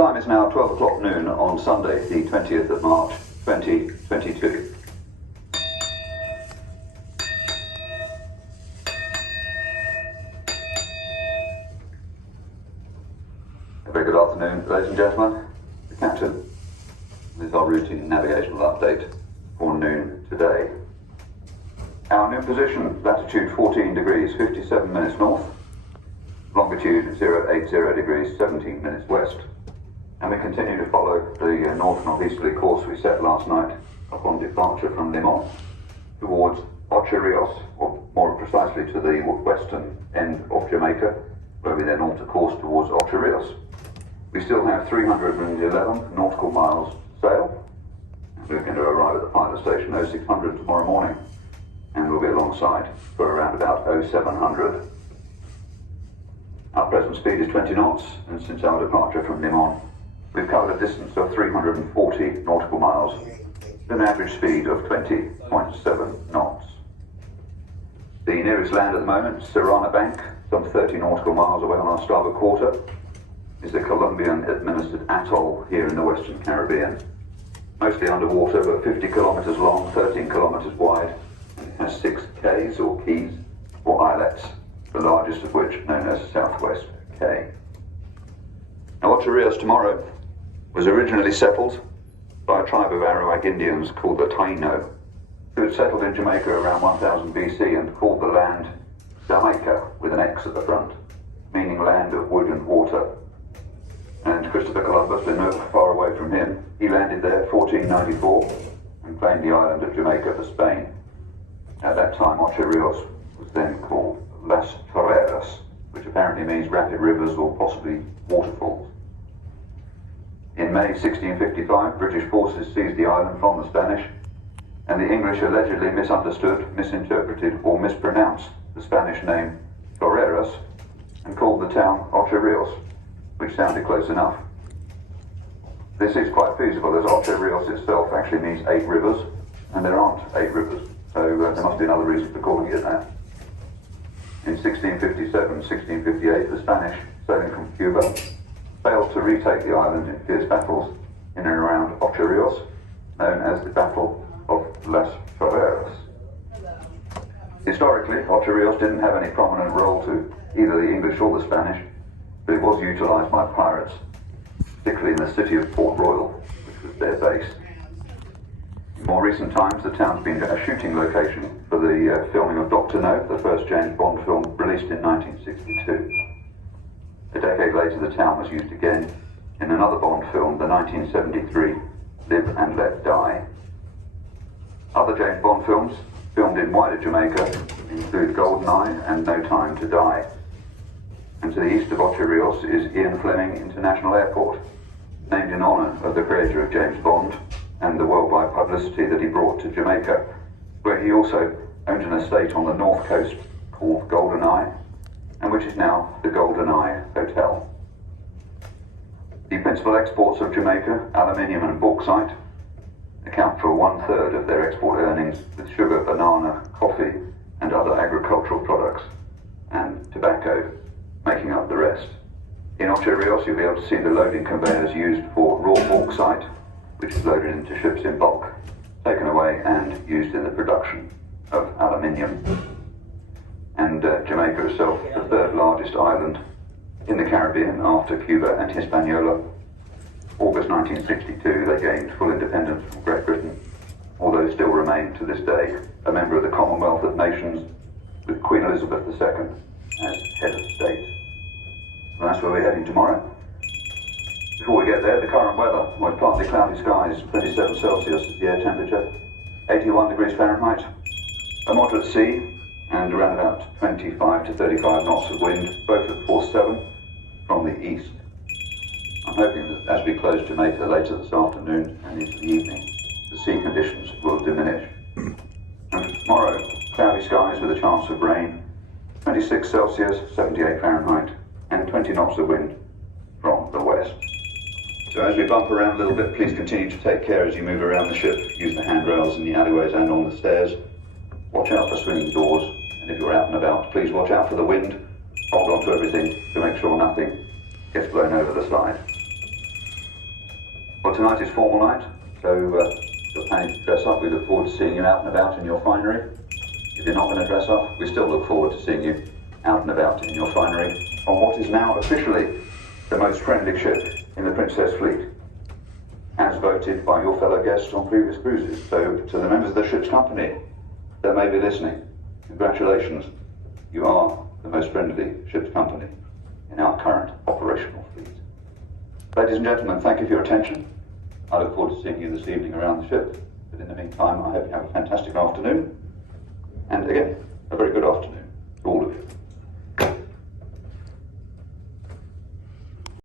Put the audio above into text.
time is now 12 o'clock noon on Sunday, the 20th of March, 2022. A very good afternoon, ladies and gentlemen. The Captain. This is our routine navigational update for noon today. Our new position, latitude 14 degrees, 57 minutes north, longitude 080 degrees, 17 minutes west. And we continue to follow the north-northeasterly course we set last night upon departure from Limon towards Ocho Rios, or more precisely to the western end of Jamaica, where we then alter course towards Ocho Rios. We still have 311 nautical miles to sail, and we're going to arrive at the pilot station 0600 tomorrow morning, and we'll be alongside for around about 0700. Our present speed is 20 knots, and since our departure from Limon, we've covered a distance of 340 nautical miles with an average speed of 20.7 knots. The nearest land at the moment, Serrana Bank, some 30 nautical miles away on our starboard quarter, is the Colombian-administered atoll here in the Western Caribbean. Mostly underwater, but 50 kilometers long, 13 kilometers wide, and it has 6 cays or keys or islets, the largest of which known as Southwest Cay. Now, Ocho Rios tomorrow was originally settled by a tribe of Arawak Indians called the Taino, who had settled in Jamaica around 1000 BC and called the land Jamaica with an X at the front, meaning land of wood and water. And Christopher Columbus, not far away from him, he landed there 1494 and claimed the island of Jamaica for Spain. At that time, Ocho Rios was then called Las Torreras, which apparently means rapid rivers or possibly waterfalls. In May 1655, British forces seized the island from the Spanish, and the English allegedly misunderstood, misinterpreted, or mispronounced the Spanish name Torreras and called the town Ocho Rios, which sounded close enough. This is quite feasible, as Ocho Rios itself actually means 8 rivers, and there aren't 8 rivers, so there must be another reason for calling it that. In 1657-1658, the Spanish, sailing from Cuba, failed to retake the island in fierce battles in and around Ocho Rios, known as the Battle of Las Torreras. Historically, Ocho Rios didn't have any prominent role to either the English or the Spanish, but it was utilised by pirates, particularly in the city of Port Royal, which was their base. In more recent times, the town's been a shooting location for the filming of Dr. No, the first James Bond film released in 1962. A decade later, the town was used again in another Bond film, the 1973 Live and Let Die. Other James Bond films filmed in wider Jamaica include GoldenEye and No Time to Die. And to the east of Ocho Rios is Ian Fleming International Airport, named in honour of the creator of James Bond and the worldwide publicity that he brought to Jamaica, where he also owned an estate on the north coast called GoldenEye, and which is now the GoldenEye Hotel. The principal exports of Jamaica, aluminium and bauxite, account for 1/3 of their export earnings, with sugar, banana, coffee and other agricultural products, and tobacco making up the rest. In Ocho Rios, you'll be able to see the loading conveyors used for raw bauxite, which is loaded into ships in bulk, taken away and used in the production of aluminium. And Jamaica itself, the 3rd largest island in the Caribbean after Cuba and Hispaniola. August 1962, they gained full independence from Great Britain, although still remain to this day a member of the Commonwealth of Nations, with Queen Elizabeth II as head of state. And that's where we're heading tomorrow. Before we get there, the current weather was partly cloudy skies, 27 Celsius is the air temperature, 81 degrees Fahrenheit, a moderate sea, and around about 25 to 35 knots of wind, both at force 7 from the east. I'm hoping that as we close Jamaica later this afternoon and into the evening, the sea conditions will diminish. And for tomorrow, cloudy skies with a chance of rain, 26 Celsius, 78 Fahrenheit, and 20 knots of wind from the west. So as we bump around a little bit, please continue to take care as you move around the ship. Use the handrails in the alleyways and on the stairs. Watch out for swinging doors, and if you're out and about, please watch out for the wind. Hold on to everything to make sure nothing gets blown over the side. Well, tonight is formal night, so if you're planning to dress up, we look forward to seeing you out and about in your finery. If you're not going to dress up, we still look forward to seeing you out and about in your finery on what is now officially the most friendly ship in the Princess Fleet, as voted by your fellow guests on previous cruises. So, to the members of the ship's company that may be listening, congratulations. You are the most friendly ship's company in our current operational fleet. Ladies and gentlemen, thank you for your attention. I look forward to seeing you this evening around the ship. But in the meantime, I hope you have a fantastic afternoon. And again, a very good afternoon to all of you.